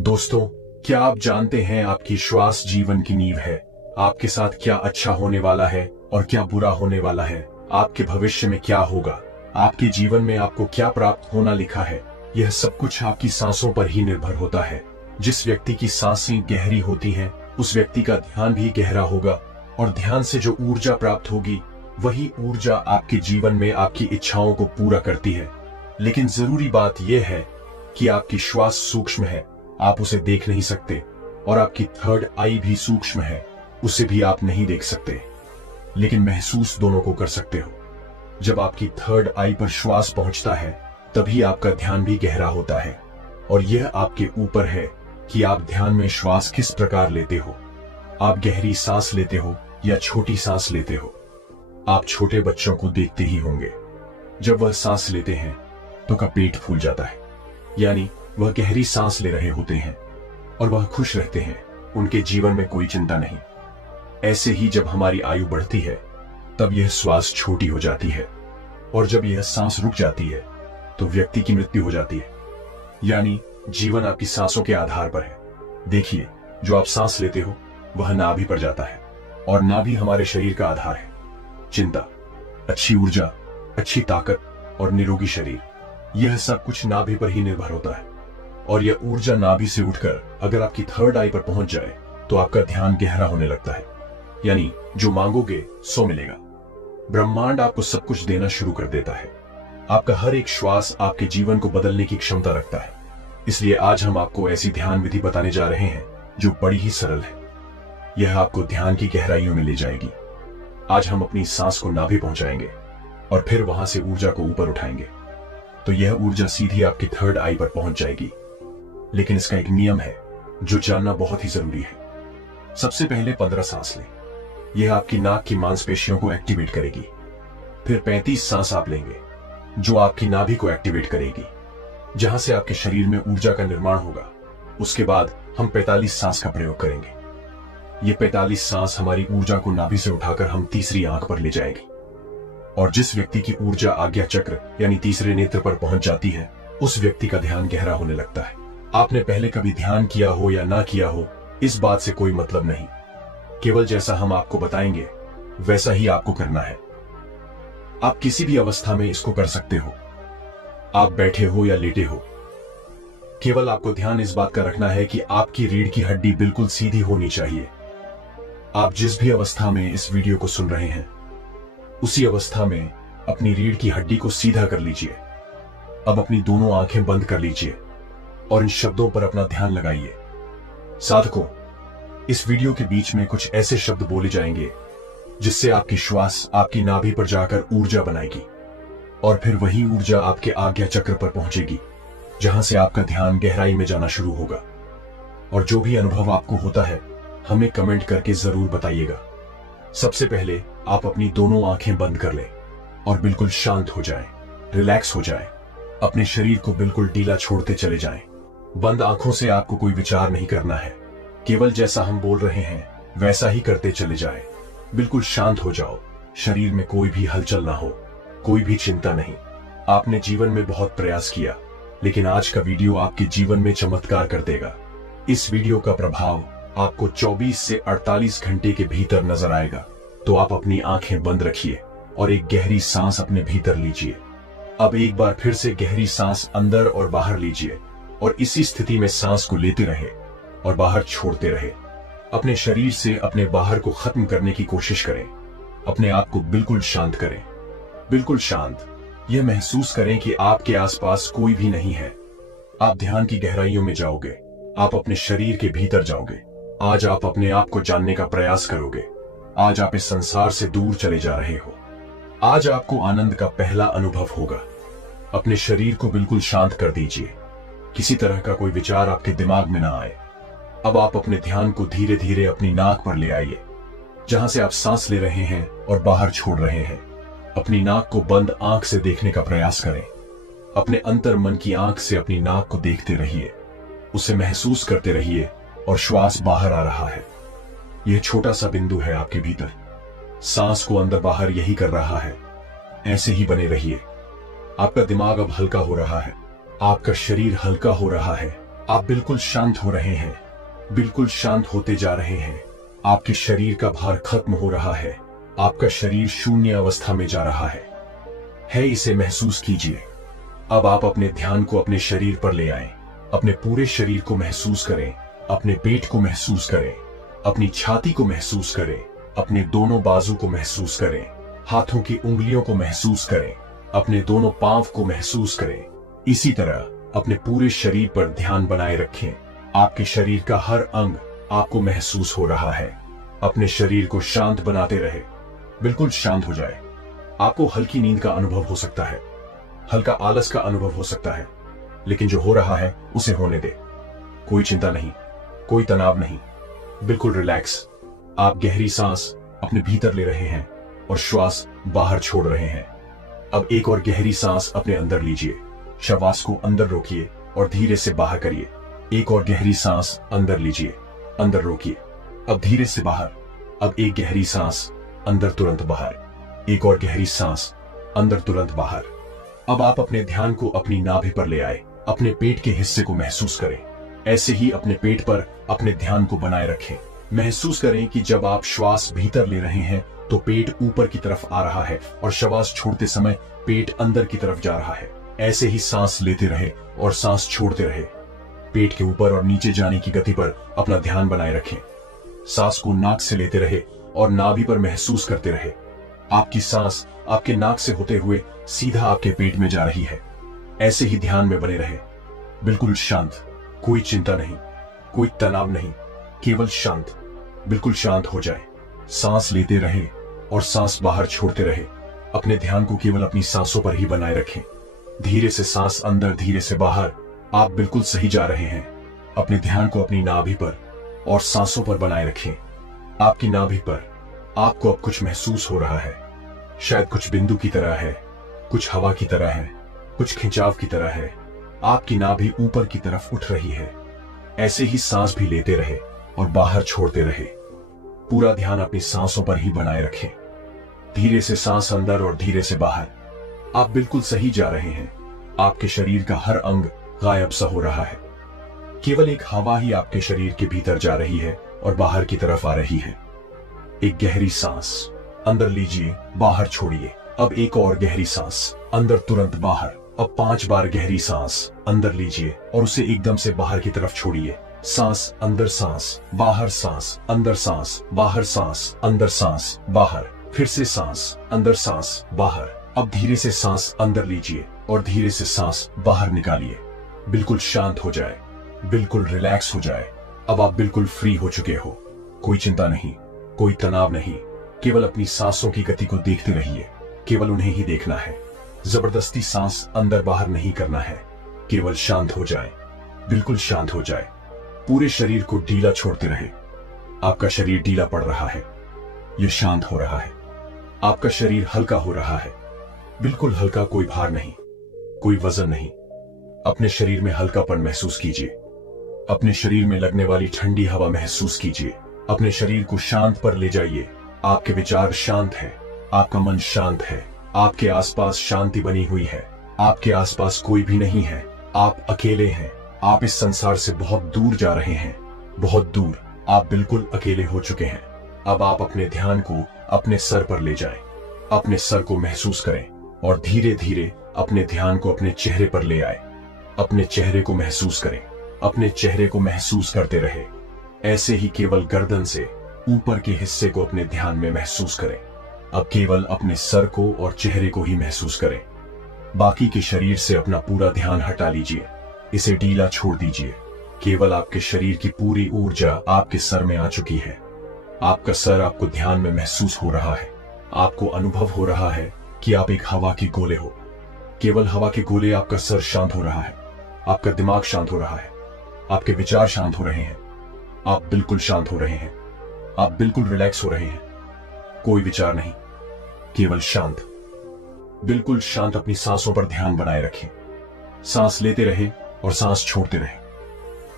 दोस्तों, क्या आप जानते हैं आपकी श्वास जीवन की नींव है। आपके साथ क्या अच्छा होने वाला है और क्या बुरा होने वाला है, आपके भविष्य में क्या होगा, आपके जीवन में आपको क्या प्राप्त होना लिखा है, यह सब कुछ आपकी सांसों पर ही निर्भर होता है। जिस व्यक्ति की सांसें गहरी होती हैं, उस व्यक्ति का ध्यान भी गहरा होगा और ध्यान से जो ऊर्जा प्राप्त होगी, वही ऊर्जा आपके जीवन में आपकी इच्छाओं को पूरा करती है। लेकिन जरूरी बात यह है कि आपकी श्वास सूक्ष्म है, आप उसे देख नहीं सकते, और आपकी थर्ड आई भी सूक्ष्म है, उसे भी आप नहीं देख सकते, लेकिन महसूस दोनों को कर सकते हो। जब आपकी थर्ड आई पर श्वास पहुंचता है, तभी आपका ध्यान भी गहरा होता है, और यह आपके ऊपर है कि आप ध्यान में श्वास किस प्रकार लेते हो। आप गहरी सांस लेते हो या छोटी सांस लेते हो। आप छोटे बच्चों को देखते ही होंगे, जब वह सांस लेते हैं तो का पेट फूल जाता है, यानी वह गहरी सांस ले रहे होते हैं और वह खुश रहते हैं, उनके जीवन में कोई चिंता नहीं। ऐसे ही जब हमारी आयु बढ़ती है, तब यह श्वास छोटी हो जाती है, और जब यह सांस रुक जाती है तो व्यक्ति की मृत्यु हो जाती है। यानी जीवन आपकी सांसों के आधार पर है। देखिए, जो आप सांस लेते हो वह नाभि पर जाता है, और नाभि हमारे शरीर का आधार है। चिंता, अच्छी ऊर्जा, अच्छी ताकत और निरोगी शरीर, यह सब कुछ नाभि पर ही निर्भर होता है। और यह ऊर्जा नाभि से उठकर अगर आपकी थर्ड आई पर पहुंच जाए तो आपका ध्यान गहरा होने लगता है, यानी जो मांगोगे सो मिलेगा। ब्रह्मांड आपको सब कुछ देना शुरू कर देता है। आपका हर एक श्वास आपके जीवन को बदलने की क्षमता रखता है। इसलिए आज हम आपको ऐसी ध्यान विधि बताने जा रहे हैं जो बड़ी ही सरल है। यह आपको ध्यान की गहराइयों में ले जाएगी। आज हम अपनी सांस को नाभि पहुंचाएंगे और फिर वहां से ऊर्जा को ऊपर उठाएंगे, तो यह ऊर्जा सीधी आपकी थर्ड आई पर पहुंच जाएगी। लेकिन इसका एक नियम है जो जानना बहुत ही जरूरी है। सबसे पहले 15 सांस लें। यह आपकी नाक की मांसपेशियों को एक्टिवेट करेगी। फिर 35 सांस आप लेंगे, जो आपकी नाभि को एक्टिवेट करेगी, जहां से आपके शरीर में ऊर्जा का निर्माण होगा। उसके बाद हम 45 सांस का प्रयोग करेंगे। ये 45 सांस हमारी ऊर्जा को नाभि से उठाकर हम तीसरी आंख पर ले जाएगी, और जिस व्यक्ति की ऊर्जा आज्ञा चक्र यानी तीसरे नेत्र पर पहुंच जाती है, उस व्यक्ति का ध्यान गहरा होने लगता है। आपने पहले कभी ध्यान किया हो या ना किया हो, इस बात से कोई मतलब नहीं। केवल जैसा हम आपको बताएंगे वैसा ही आपको करना है। आप किसी भी अवस्था में इसको कर सकते हो। आप बैठे हो या लेटे हो, केवल आपको ध्यान इस बात का रखना है कि आपकी रीढ़ की हड्डी बिल्कुल सीधी होनी चाहिए। आप जिस भी अवस्था में इस वीडियो को सुन रहे हैं, उसी अवस्था में अपनी रीढ़ की हड्डी को सीधा कर लीजिए। अब अपनी दोनों आंखें बंद कर लीजिए और इन शब्दों पर अपना ध्यान लगाइए। साधकों, इस वीडियो के बीच में कुछ ऐसे शब्द बोले जाएंगे जिससे आपकी श्वास आपकी नाभि पर जाकर ऊर्जा बनाएगी, और फिर वही ऊर्जा आपके आज्ञा चक्र पर पहुंचेगी, जहां से आपका ध्यान गहराई में जाना शुरू होगा। और जो भी अनुभव आपको होता है, हमें कमेंट करके जरूर बताइएगा। सबसे पहले आप अपनी दोनों आंखें बंद कर लें और बिल्कुल शांत हो जाएं, रिलैक्स हो जाएं, अपने शरीर को बिल्कुल ढीला छोड़ते चले जाएं। बंद आंखों से आपको कोई विचार नहीं करना है, केवल जैसा हम बोल रहे हैं वैसा ही करते चले जाएं। बिल्कुल शांत हो जाओ, शरीर में कोई भी हलचल ना हो, कोई भी चिंता नहीं। आपने जीवन में बहुत प्रयास किया, लेकिन आज का वीडियो आपके जीवन में चमत्कार कर देगा। इस वीडियो का प्रभाव आपको 24 से 48 घंटे के भीतर नजर आएगा। तो आप अपनी आंखें बंद रखिए और एक गहरी सांस अपने भीतर लीजिए। अब एक बार फिर से गहरी सांस अंदर और बाहर लीजिए, और इसी स्थिति में सांस को लेते रहे और बाहर छोड़ते रहे। अपने शरीर से अपने बाहर को खत्म करने की कोशिश करें। अपने आप को बिल्कुल शांत करें, बिल्कुल शांत। यह महसूस करें कि आपके आसपास कोई भी नहीं है। आप ध्यान की गहराइयों में जाओगे, आप अपने शरीर के भीतर जाओगे। आज आप अपने आप को जानने का प्रयास करोगे। आज आप इस संसार से दूर चले जा रहे हो। आज आपको आनंद का पहला अनुभव होगा। अपने शरीर को बिल्कुल शांत कर दीजिए, किसी तरह का कोई विचार आपके दिमाग में ना आए। अब आप अपने ध्यान को धीरे धीरे अपनी नाक पर ले आइए, जहां से आप सांस ले रहे हैं और बाहर छोड़ रहे हैं। अपनी नाक को बंद आंख से देखने का प्रयास करें। अपने अंतर मन की आंख से अपनी नाक को देखते रहिए, उसे महसूस करते रहिए, और श्वास बाहर आ रहा है। यह छोटा सा बिंदु है आपके भीतर, सांस को अंदर बाहर यही कर रहा है। ऐसे ही बने रहिए। आपका दिमाग अब हल्का हो रहा है, आपका शरीर हल्का हो रहा है, आप बिल्कुल शांत हो रहे हैं, बिल्कुल शांत होते जा रहे हैं। आपके शरीर का भार खत्म हो रहा है, आपका शरीर शून्य अवस्था में जा रहा है। इसे महसूस कीजिए। अब आप अपने ध्यान को अपने शरीर पर ले आए। अपने पूरे शरीर को महसूस करें, अपने पेट को महसूस करें, अपनी छाती को महसूस करें, अपने दोनों बाजू को महसूस करें, हाथों की उंगलियों को महसूस करें, अपने दोनों पांव को महसूस करें। इसी तरह अपने पूरे शरीर पर ध्यान बनाए रखें। आपके शरीर का हर अंग आपको महसूस हो रहा है। अपने शरीर को शांत बनाते रहे, बिल्कुल शांत हो जाए। आपको हल्की नींद का अनुभव हो सकता है, हल्का आलस का अनुभव हो सकता है, लेकिन जो हो रहा है उसे होने दे। कोई चिंता नहीं, कोई तनाव नहीं, बिल्कुल रिलैक्स। आप गहरी सांस अपने भीतर ले रहे हैं और श्वास बाहर छोड़ रहे हैं। अब एक और गहरी सांस अपने अंदर लीजिए। श्वास को अंदर रोकिए और धीरे से बाहर करिए। एक और गहरी सांस अंदर लीजिए, अंदर रोकिए, अब धीरे से बाहर। अब एक गहरी सांस अंदर, तुरंत बाहर। एक और गहरी सांस अंदर, तुरंत बाहर। अब आप अपने ध्यान को अपनी नाभि पर ले आए। अपने पेट के हिस्से को महसूस करें। ऐसे ही अपने पेट पर अपने ध्यान को बनाए रखें। महसूस करें कि जब आप श्वास भीतर ले रहे हैं तो पेट ऊपर की तरफ आ रहा है और श्वास छोड़ते समय पेट अंदर की तरफ जा रहा है। ऐसे ही सांस लेते रहे और सांस छोड़ते रहे। पेट के ऊपर और नीचे जाने की गति पर अपना ध्यान बनाए रखें। सांस को नाक से लेते रहे और नाभि पर महसूस करते रहे। आपकी सांस आपके नाक से होते हुए सीधा आपके पेट में जा रही है। ऐसे ही ध्यान में बने रहे, बिल्कुल शांत। कोई चिंता नहीं, कोई तनाव नहीं, केवल शांत। बिल्कुल शांत हो जाए। सांस लेते रहे और सांस बाहर छोड़ते रहे। अपने ध्यान को केवल अपनी सांसों पर ही बनाए रखें। धीरे से सांस अंदर, धीरे से बाहर। आप बिल्कुल सही जा रहे हैं। अपने ध्यान को अपनी नाभि पर और सांसों पर बनाए रखें। आपकी नाभि पर आपको अब कुछ महसूस हो रहा है। शायद कुछ बिंदु की तरह है, कुछ हवा की तरह है, कुछ खिंचाव की तरह है। आपकी नाभि ऊपर की तरफ उठ रही है। ऐसे ही सांस भी लेते रहे और बाहर छोड़ते रहे। पूरा ध्यान अपनी सांसों पर ही बनाए रखें। धीरे से सांस अंदर और धीरे से बाहर। आप बिल्कुल सही जा रहे हैं। आपके शरीर का हर अंग गायब सा हो रहा है। केवल एक हवा ही आपके शरीर के भीतर जा रही है और बाहर की तरफ आ रही है। एक गहरी सांस अंदर लीजिए, बाहर छोड़िए। अब एक और गहरी सांस अंदर, तुरंत बाहर। अब 5 बार गहरी सांस अंदर लीजिए और उसे एकदम से बाहर की तरफ छोड़िए। सांस अंदर, सांस बाहर, सांस अंदर, सांस बाहर, सांस अंदर, सांस बाहर। फिर से सांस अंदर, सांस बाहर। अब धीरे से सांस अंदर लीजिए और धीरे से सांस बाहर निकालिए। बिल्कुल शांत हो जाए, बिल्कुल रिलैक्स हो जाए। अब आप बिल्कुल फ्री हो चुके हो। कोई चिंता नहीं, कोई तनाव नहीं। केवल अपनी सांसों की गति को देखते रहिए। केवल उन्हें ही देखना है। जबरदस्ती सांस अंदर बाहर नहीं करना है। केवल शांत हो जाए, बिल्कुल शांत हो जाए। पूरे शरीर को ढीला छोड़ते रहे। आपका शरीर ढीला पड़ रहा है, यह शांत हो रहा है। आपका शरीर हल्का हो रहा है, बिल्कुल हल्का। कोई भार नहीं, कोई वजन नहीं। अपने शरीर में हल्कापन महसूस कीजिए। अपने शरीर में लगने वाली ठंडी हवा महसूस कीजिए। अपने शरीर को शांत पर ले जाइए। आपके विचार शांत है, आपका मन शांत है। आपके आसपास शांति बनी हुई है। आपके आसपास कोई भी नहीं है। आप अकेले हैं। आप इस संसार से बहुत दूर जा रहे हैं, बहुत दूर। आप बिल्कुल अकेले हो चुके हैं। अब आप अपने ध्यान को अपने सर पर ले जाएं। अपने सर को महसूस करें और धीरे धीरे अपने ध्यान को अपने चेहरे पर ले आए। अपने चेहरे को महसूस करें। अपने चेहरे को महसूस करते रहे। ऐसे ही केवल गर्दन से ऊपर के हिस्से को अपने ध्यान में महसूस करें। अब केवल अपने सर को और चेहरे को ही महसूस करें। बाकी के शरीर से अपना पूरा ध्यान हटा लीजिए। इसे ढीला छोड़ दीजिए। केवल आपके शरीर की पूरी ऊर्जा आपके सर में आ चुकी है। आपका सर आपको ध्यान में महसूस हो रहा है। आपको अनुभव हो रहा है कि आप एक हवा के गोले हो। केवल हवा के गोले। आपका सर शांत हो रहा है, आपका दिमाग शांत हो रहा है, आपके विचार शांत हो रहे हैं। आप बिल्कुल शांत हो रहे हैं। आप बिल्कुल रिलैक्स हो रहे हैं। कोई विचार नहीं, केवल शांत, बिल्कुल शांत। अपनी सांसों पर ध्यान बनाए रखें। सांस लेते रहे और सांस छोड़ते रहे।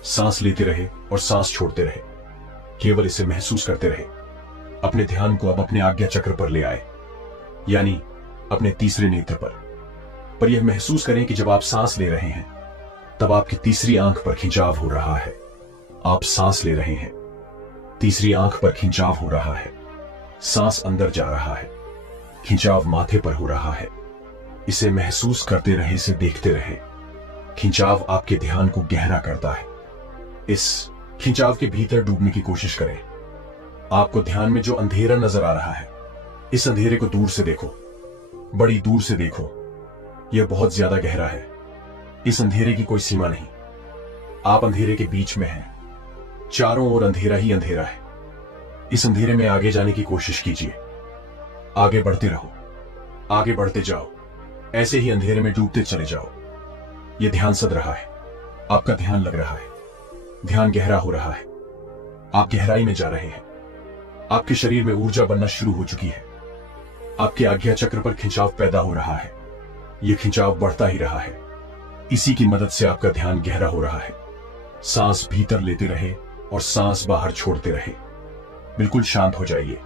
सांस लेते रहे और सांस छोड़ते रहे। केवल इसे महसूस करते रहे। अपने ध्यान को अब अपने आज्ञा चक्र पर ले आए, यानी अपने तीसरे नेत्र पर। यह महसूस करें कि जब आप सांस ले रहे हैं तब आपकी तीसरी आंख पर खिंचाव हो रहा है। आप सांस ले रहे हैं, तीसरी आंख पर खिंचाव हो रहा है, सांस अंदर जा रहा है, खिंचाव माथे पर हो रहा है। इसे महसूस करते रहे, इसे देखते रहे। खिंचाव आपके ध्यान को गहरा करता है। इस खिंचाव के भीतर डूबने की कोशिश करें। आपको ध्यान में जो अंधेरा नजर आ रहा है, इस अंधेरे को दूर से देखो, बड़ी दूर से देखो। यह बहुत ज्यादा गहरा है। इस अंधेरे की कोई सीमा नहीं। आप अंधेरे के बीच में हैं। चारों ओर अंधेरा ही अंधेरा है। इस अंधेरे में आगे जाने की कोशिश कीजिए। आगे बढ़ते रहो, आगे बढ़ते जाओ। ऐसे ही अंधेरे में डूबते चले जाओ। यह ध्यान सद रहा है। आपका ध्यान लग रहा है। ध्यान गहरा हो रहा है। आप गहराई में जा रहे हैं। आपके शरीर में ऊर्जा बनना शुरू हो चुकी है। आपके आज्ञा चक्र पर खिंचाव पैदा हो रहा है। यह खिंचाव बढ़ता ही रहा है। इसी की मदद से आपका ध्यान गहरा हो रहा है। सांस भीतर लेते रहे और सांस बाहर छोड़ते रहे। बिल्कुल शांत हो जाइए।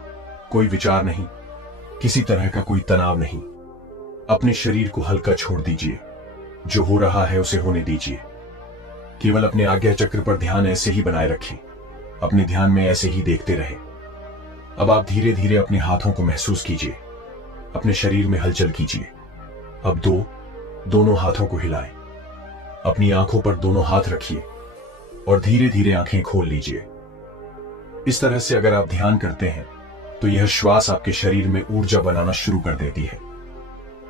कोई विचार नहीं, किसी तरह का कोई तनाव नहीं। अपने शरीर को हल्का छोड़ दीजिए। जो हो रहा है उसे होने दीजिए। केवल अपने आज्ञा चक्र पर ध्यान ऐसे ही बनाए रखें। अपने ध्यान में ऐसे ही देखते रहे। अब आप धीरे धीरे अपने हाथों को महसूस कीजिए। अपने शरीर में हलचल कीजिए। अब दोनों हाथों को हिलाएं। अपनी आंखों पर दोनों हाथ रखिए और धीरे धीरे आंखें खोल लीजिए। इस तरह से अगर आप ध्यान करते हैं तो यह श्वास आपके शरीर में ऊर्जा बनाना शुरू कर देती है।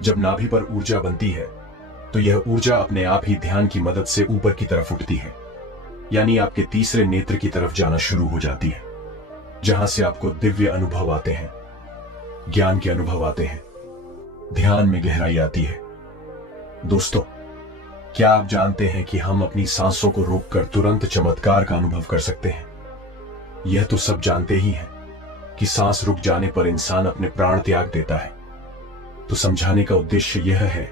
जब नाभि पर ऊर्जा बनती है तो यह ऊर्जा अपने आप ही ध्यान की मदद से ऊपर की तरफ उठती है, यानी आपके तीसरे नेत्र की तरफ जाना शुरू हो जाती है, जहां से आपको दिव्य अनुभव आते हैं, ज्ञान के अनुभव आते हैं, ध्यान में गहराई आती है। दोस्तों, क्या आप जानते हैं कि हम अपनी सांसों को रोककर तुरंत चमत्कार का अनुभव कर सकते हैं? यह तो सब जानते ही हैं कि सांस रुक जाने पर इंसान अपने प्राण त्याग देता है। तो समझाने का उद्देश्य यह है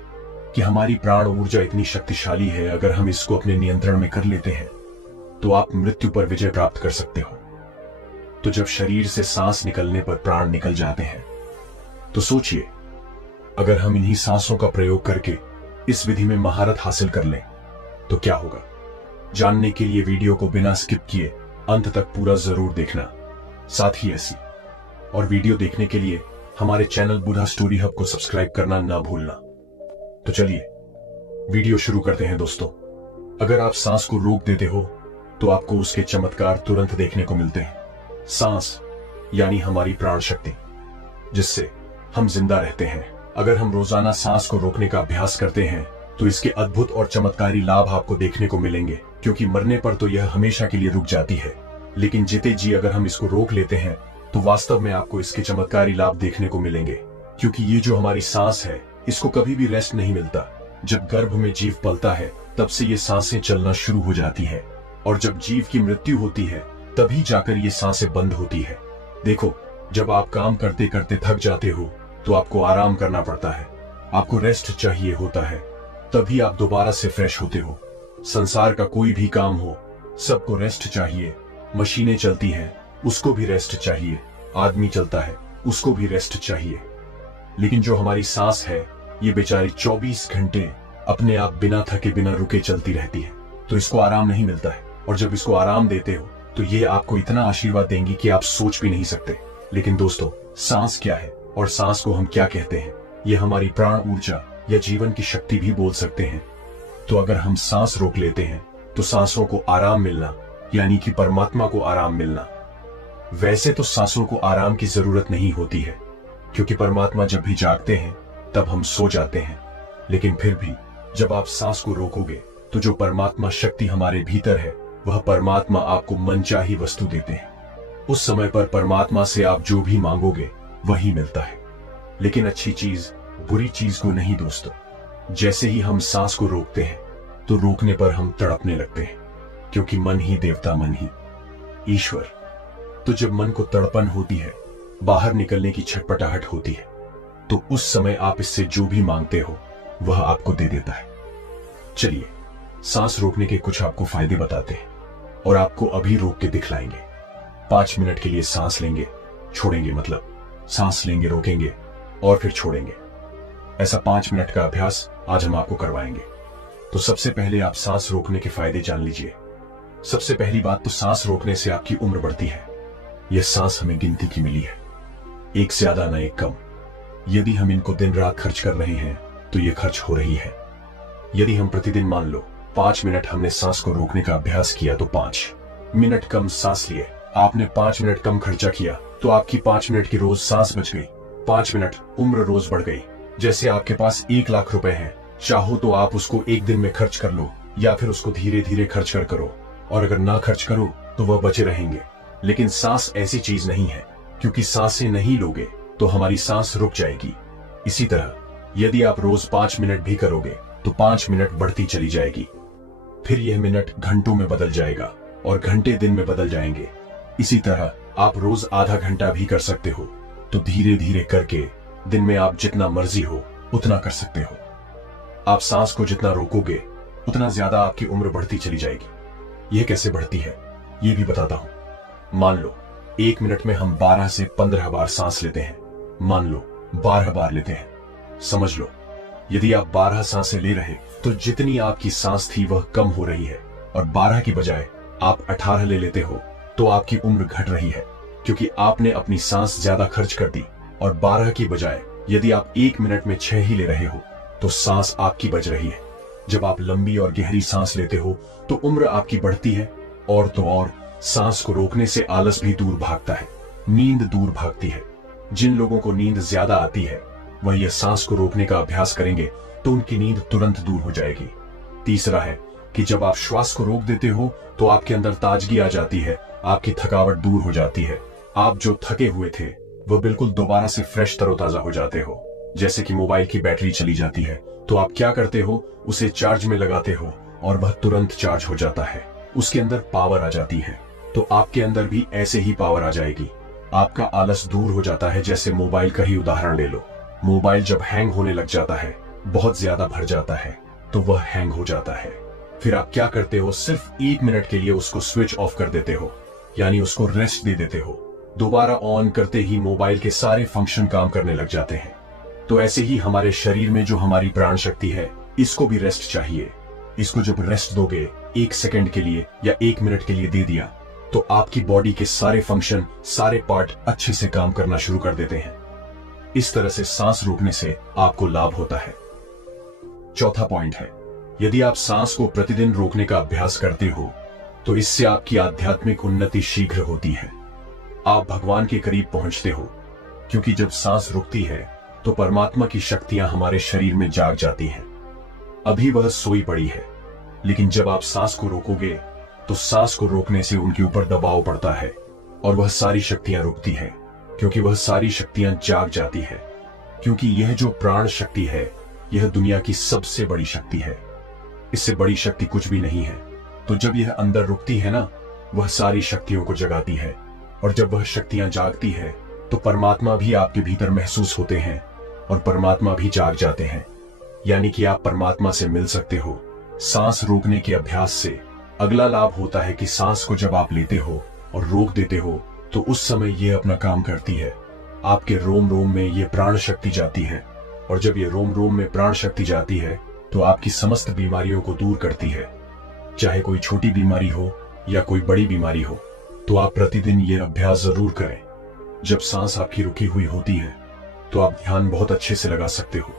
कि हमारी प्राण ऊर्जा इतनी शक्तिशाली है, अगर हम इसको अपने नियंत्रण में कर लेते हैं तो आप मृत्यु पर विजय प्राप्त कर सकते हो। तो जब शरीर से सांस निकलने पर प्राण निकल जाते हैं तो सोचिए, अगर हम इन्हीं सांसों का प्रयोग करके इस विधि में महारत हासिल कर लें तो क्या होगा। जानने के लिए वीडियो को बिना स्किप किए अंत तक पूरा जरूर देखना। साथ ही ऐसी और वीडियो देखने के लिए हमारे चैनल बुधा स्टोरी हब को सब्सक्राइब करना ना भूलना। तो चलिए वीडियो शुरू करते हैं। दोस्तों, अगर आप सांस को रोक देते हो तो आपको उसके चमत्कार तुरंत देखने को मिलते हैं। सांस यानी हमारी प्राण शक्ति, जिससे हम जिंदा रहते हैं। अगर हम रोजाना सांस को रोकने का अभ्यास करते हैं तो इसके अद्भुत और चमत्कारी लाभ आपको देखने को मिलेंगे, क्योंकि मरने पर तो यह हमेशा के लिए रुक जाती है, लेकिन जीते जी अगर हम इसको रोक लेते हैं तो वास्तव में आपको इसके चमत्कारी लाभ देखने को मिलेंगे। क्योंकि ये जो हमारी सांस है, इसको कभी भी रेस्ट नहीं मिलता। जब गर्भ में जीव पलता है तब से ये सांसें चलना शुरू हो जाती है, और जब जीव की मृत्यु होती है तभी जाकर ये सांसें बंद होती है। देखो, जब आप काम करते करते थक जाते हो तो आपको आराम करना पड़ता है, आपको रेस्ट चाहिए होता है, तभी आप दोबारा से फ्रेश होते हो। संसार का कोई भी काम हो, सबको रेस्ट चाहिए। मशीनें चलती हैं, उसको भी रेस्ट चाहिए। आदमी चलता है, उसको भी रेस्ट चाहिए। लेकिन जो हमारी सांस है, ये बेचारी 24 घंटे अपने आप बिना थके बिना रुके चलती रहती है, तो इसको आराम नहीं मिलता है। और जब इसको आराम देते हो तो ये आपको इतना आशीर्वाद देंगी कि आप सोच भी नहीं सकते। लेकिन दोस्तों, सांस क्या है और सांस को हम क्या कहते हैं? ये हमारी प्राण ऊर्जा या जीवन की शक्ति भी बोल सकते हैं। तो अगर हम सांस रोक लेते हैं तो सांसों को आराम मिलना, यानी कि परमात्मा को आराम मिलना। वैसे तो सांसों को आराम की जरूरत नहीं होती है, क्योंकि परमात्मा जब भी जागते हैं तब हम सो जाते हैं। लेकिन फिर भी जब आप सांस को रोकोगे तो जो परमात्मा शक्ति हमारे भीतर है, वह परमात्मा आपको मनचाही वस्तु देते हैं। उस समय पर परमात्मा से आप जो भी मांगोगे वही मिलता है। लेकिन अच्छी चीज बुरी चीज को नहीं दोस्तों। जैसे ही हम सांस को रोकते हैं तो रोकने पर हम तड़पने लगते हैं, क्योंकि मन ही देवता, मन ही ईश्वर। तो जब मन को तड़पन होती है, बाहर निकलने की छटपटाहट होती है, तो उस समय आप इससे जो भी मांगते हो वह आपको दे देता है। चलिए सांस रोकने के कुछ आपको फायदे बताते हैं और आपको अभी रोक के दिखलाएंगे। 5 मिनट के लिए सांस लेंगे, छोड़ेंगे, मतलब सांस लेंगे, रोकेंगे और फिर छोड़ेंगे। ऐसा 5 मिनट का अभ्यास आज हम आपको करवाएंगे। तो सबसे पहले आप सांस रोकने के फायदे जान लीजिए। सबसे पहली बात तो सांस रोकने से आपकी उम्र बढ़ती है। यह सांस हमें गिनती की मिली है, एक से ज्यादा ना एक कम। यदि हम इनको दिन रात खर्च कर रहे हैं तो यह खर्च हो रही है। यदि हम प्रतिदिन मान लो 5 मिनट हमने सांस को रोकने का अभ्यास किया तो 5 मिनट कम सांस लिए। आपने 5 मिनट कम खर्चा किया तो आपकी 5 मिनट की रोज सांस बच गई। 5 मिनट उम्र रोज बढ़ गई। जैसे आपके पास 1 लाख रुपए हैं, चाहो तो आप उसको एक दिन में खर्च कर लो या फिर उसको धीरे धीरे खर्च कर करो, और अगर ना खर्च करो तो वह बचे रहेंगे। लेकिन सांस ऐसी चीज नहीं है, क्योंकि सांसें नहीं लोगे तो हमारी सांस रुक जाएगी। इसी तरह यदि आप रोज 5 मिनट भी करोगे तो 5 मिनट बढ़ती चली जाएगी। फिर यह मिनट घंटों में बदल जाएगा और घंटे दिन में बदल जाएंगे। इसी तरह आप रोज आधा घंटा भी कर सकते हो, तो धीरे धीरे करके दिन में आप जितना मर्जी हो उतना कर सकते हो। आप सांस को जितना रोकोगे उतना ज्यादा आपकी उम्र बढ़ती चली जाएगी। यह कैसे बढ़ती है ये भी बताता हूं। मान लो 1 मिनट में हम 12 से 15 बार सांस लेते हैं। मान लो 12 बार लेते हैं। समझ लो यदि आप 12 सांसें ले रहे तो जितनी आपकी सांस थी वह कम हो रही है, और 12 की बजाय आप 18 ले लेते हो तो आपकी उम्र घट रही है, क्योंकि आपने अपनी सांस ज्यादा खर्च कर दी। और 12 की बजाय यदि आप 1 मिनट में 6 ही ले रहे हो तो सांस आपकी बच रही है। जब आप लंबी और गहरी सांस लेते हो तो उम्र आपकी बढ़ती है, और तो और सांस को रोकने से आलस भी दूर भागता है, नींद दूर भागती है। जिन लोगों को नींद ज्यादा आती है वह यह सांस को रोकने का अभ्यास करेंगे तो उनकी नींद तुरंत दूर हो जाएगी। तीसरा है कि जब आप श्वास को रोक देते हो तो आपके अंदर ताजगी आ जाती है, आपकी थकावट दूर हो जाती है। आप जो थके हुए थे वह बिल्कुल दोबारा से फ्रेश तरोताजा हो जाते हो। जैसे कि मोबाइल की बैटरी चली जाती है तो आप क्या करते हो, उसे चार्ज में लगाते हो और वह तुरंत चार्ज हो जाता है, उसके अंदर पावर आ जाती है। तो आपके अंदर भी ऐसे ही पावर आ जाएगी। आपका आलस दूर हो जाता है। जैसे मोबाइल का ही उदाहरण ले लो। मोबाइल जब हैंग होने लग जाता है, बहुत ज्यादा भर जाता है, तो वह हैंग हो जाता है। फिर आप क्या करते हो, सिर्फ 1 मिनट के लिए उसको स्विच ऑफ कर देते हो, यानी उसको रेस्ट दे देते हो। दोबारा ऑन करते ही मोबाइल के सारे फंक्शन काम करने लग जाते हैं। तो ऐसे ही हमारे शरीर में जो हमारी प्राण शक्ति है, इसको भी रेस्ट चाहिए। इसको जब रेस्ट दोगे 1 सेकंड के लिए या 1 मिनट के लिए दे दिया, तो आपकी बॉडी के सारे फंक्शन, सारे पार्ट अच्छे से काम करना शुरू कर देते हैं। इस तरह से सांस रोकने से आपको लाभ होता है। चौथा पॉइंट है, यदि आप सांस को प्रतिदिन रोकने का अभ्यास करते हो तो इससे आपकी आध्यात्मिक उन्नति शीघ्र होती है। आप भगवान के करीब पहुंचते हो, क्योंकि जब सांस रुकती है तो परमात्मा की शक्तियां हमारे शरीर में जाग जाती हैं। अभी वह सोई पड़ी है, लेकिन जब आप सांस को रोकोगे तो सांस को रोकने से उनके ऊपर दबाव पड़ता है और वह सारी शक्तियां रुकती है, क्योंकि वह सारी शक्तियां जाग जाती है। क्योंकि यह जो प्राण शक्ति है, यह दुनिया की सबसे बड़ी शक्ति है। इससे बड़ी शक्ति कुछ भी नहीं है। तो जब यह अंदर रुकती है ना, वह सारी शक्तियों को जगाती है, और जब वह शक्तियां जागती है तो परमात्मा भी आपके भीतर महसूस होते हैं और परमात्मा भी जाग जाते हैं। यानी कि आप परमात्मा से मिल सकते हो। सांस रोकने के अभ्यास से अगला लाभ होता है कि सांस को जब आप लेते हो और रोक देते हो तो उस समय यह अपना काम करती है। आपके रोम रोम में यह प्राण शक्ति जाती है, और जब ये रोम रोम में प्राण शक्ति जाती है तो आपकी समस्त बीमारियों को दूर करती है। चाहे कोई छोटी बीमारी हो या कोई बड़ी बीमारी हो, तो आप प्रतिदिन ये अभ्यास जरूर करें। जब सांस आपकी रुकी हुई होती है तो आप ध्यान बहुत अच्छे से लगा सकते हो,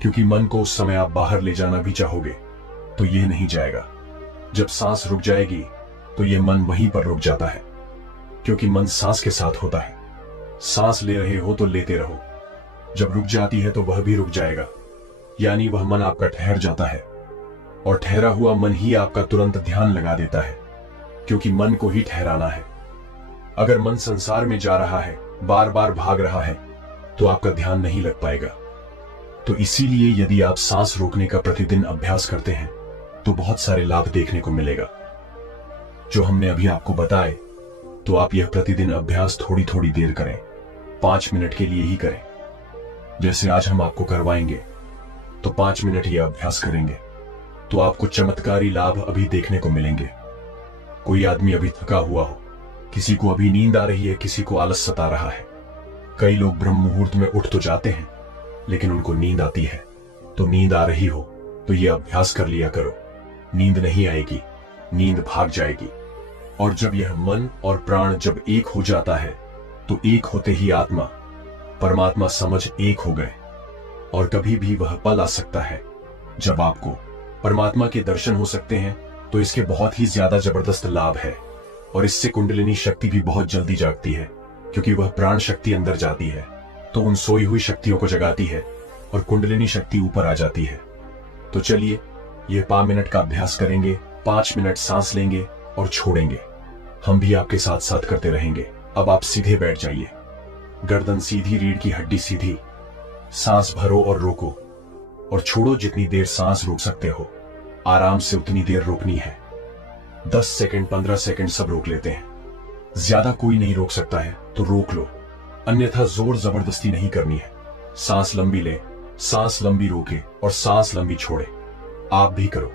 क्योंकि मन को उस समय आप बाहर ले जाना भी चाहोगे तो यह नहीं जाएगा। जब सांस रुक जाएगी तो यह मन वहीं पर रुक जाता है, क्योंकि मन सांस के साथ होता है। सांस ले रहे हो तो लेते रहो, जब रुक जाती है तो वह भी रुक जाएगा, यानी वह मन आपका ठहर जाता है, और ठहरा हुआ मन ही आपका तुरंत ध्यान लगा देता है, क्योंकि मन को ही ठहराना है। अगर मन संसार में जा रहा है, बार बार भाग रहा है, तो आपका ध्यान नहीं लग पाएगा। तो इसीलिए यदि आप सांस रोकने का प्रतिदिन अभ्यास करते हैं तो बहुत सारे लाभ देखने को मिलेगा जो हमने अभी आपको बताए। तो आप यह प्रतिदिन अभ्यास थोड़ी थोड़ी देर करें, 5 मिनट के लिए ही करें। जैसे आज हम आपको करवाएंगे तो 5 मिनट यह अभ्यास करेंगे तो आपको चमत्कारी लाभ अभी देखने को मिलेंगे। कोई आदमी अभी थका हुआ हो, किसी को अभी नींद आ रही है, किसी को आलस सता रहा है। कई लोग ब्रह्म मुहूर्त में उठ तो जाते हैं, लेकिन उनको नींद आती है। तो नींद आ रही हो तो ये अभ्यास कर लिया करो। नींद नहीं आएगी, नींद भाग जाएगी। और जब यह मन और प्राण जब एक हो जाता है तो एक होते ही आत्मा परमात्मा समझ एक हो गए। और कभी भी वह पल आ सकता है जब आपको परमात्मा के दर्शन हो सकते हैं। तो इसके बहुत ही ज्यादा जबरदस्त लाभ है। और इससे कुंडलिनी शक्ति भी बहुत जल्दी जागती है, क्योंकि वह प्राण शक्ति अंदर जाती है तो उन सोई हुई शक्तियों को जगाती है और कुंडलिनी शक्ति ऊपर आ जाती है। तो चलिए यह 5 मिनट का अभ्यास करेंगे। 5 मिनट सांस लेंगे और छोड़ेंगे। हम भी आपके साथ साथ करते रहेंगे। अब आप सीधे बैठ जाइए, गर्दन सीधी, रीढ़ की हड्डी सीधी। सांस भरो और रोको और छोड़ो। जितनी देर सांस रोक सकते हो आराम से उतनी देर रोकनी है। 10 सेकंड, 15 सेकंड सब रोक लेते हैं। ज्यादा कोई नहीं रोक सकता है तो रोक लो, अन्यथा जोर जबरदस्ती नहीं करनी है। सांस लंबी ले, सांस लंबी रोके और सांस लंबी छोड़े। आप भी करो।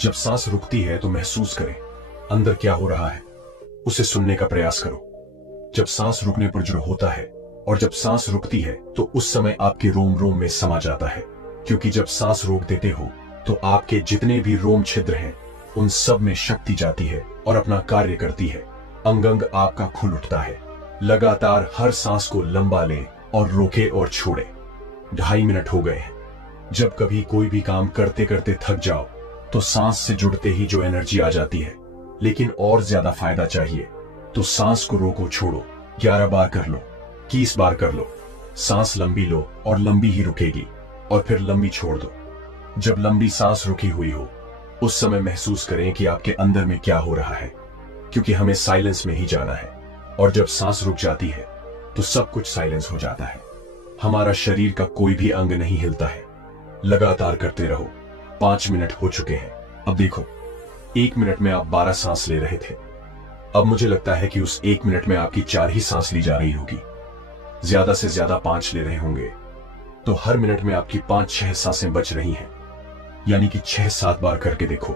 जब सांस रुकती है तो महसूस करें अंदर क्या हो रहा है, उसे सुनने का प्रयास करो। जब सांस रुकने पर जो होता है और जब सांस रुकती है तो उस समय आपके रोम रोम में समा जाता है। क्योंकि जब सांस रोक देते हो तो आपके जितने भी रोम छिद्र हैं उन सब में शक्ति जाती है और अपना कार्य करती है। अंग अंग आपका खुल उठता है। लगातार हर सांस को लंबा ले और रोके और छोड़े। 2.5 मिनट हो गए हैं। जब कभी कोई भी काम करते करते थक जाओ तो सांस से जुड़ते ही जो एनर्जी आ जाती है, लेकिन और ज्यादा फायदा चाहिए तो सांस को रोको, छोड़ो। 11 बार कर लो, 21 बार कर लो। सांस लंबी लो और लंबी ही रुकेगी और फिर लंबी छोड़ दो। जब लंबी सांस रुकी हुई हो उस समय महसूस करें कि आपके अंदर में क्या हो रहा है, क्योंकि हमें साइलेंस में ही जाना है। और जब सांस रुक जाती है तो सब कुछ साइलेंस हो जाता है। हमारा शरीर का कोई भी अंग नहीं हिलता है। लगातार करते रहो। 5 मिनट हो चुके हैं। अब देखो, 1 मिनट में आप 12 सांस ले रहे थे। अब मुझे लगता है कि उस 1 मिनट में आपकी 4 ही सांस ली जा रही होगी। ज्यादा से ज्यादा 5 ले रहे होंगे। तो हर मिनट में आपकी 5-6 सांसें बच रही हैं। यानी कि 6-7 बार करके देखो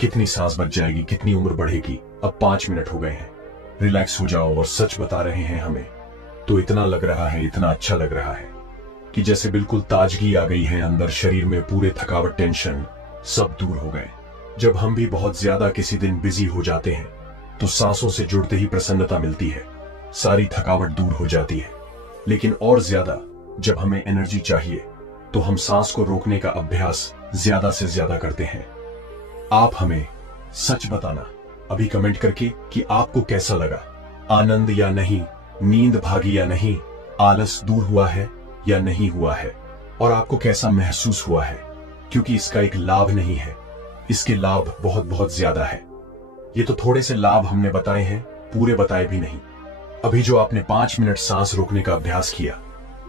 कितनी सांस बच जाएगी, कितनी उम्र बढ़ेगी। अब 5 मिनट हो गए हैं। रिलैक्स हो जाओ। और सच बता रहे हैं हमें तो इतना लग रहा है, इतना अच्छा लग रहा है कि जैसे बिल्कुल ताजगी आ गई है अंदर। शरीर में पूरे थकावट, टेंशन सब दूर हो गए। जब हम भी बहुत ज्यादा किसी दिन बिजी हो जाते हैं तो सांसों से जुड़ते ही प्रसन्नता मिलती है, सारी थकावट दूर हो जाती है। लेकिन और ज्यादा जब हमें एनर्जी चाहिए तो हम सांस को रोकने का अभ्यास ज्यादा से ज्यादा करते हैं। आप हमें सच बताना अभी कमेंट करके कि आपको कैसा लगा। आनंद या नहीं, नींद भागी या नहीं, आलस दूर हुआ है या नहीं हुआ है, और आपको कैसा महसूस हुआ है। क्योंकि इसका एक लाभ नहीं है, इसके लाभ बहुत बहुत ज्यादा है। ये तो थोड़े से लाभ हमने बताए हैं, पूरे बताए भी नहीं। अभी जो आपने 5 मिनट सांस रोकने का अभ्यास किया,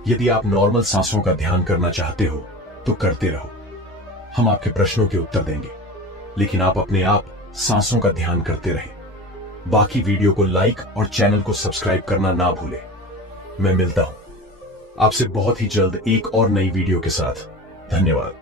यदि आप नॉर्मल सांसों का ध्यान करना चाहते हो तो करते रहो। हम आपके प्रश्नों के उत्तर देंगे, लेकिन आप अपने आप सांसों का ध्यान करते रहें। बाकी वीडियो को लाइक और चैनल को सब्सक्राइब करना ना भूलें। मैं मिलता हूं आपसे बहुत ही जल्द एक और नई वीडियो के साथ। धन्यवाद।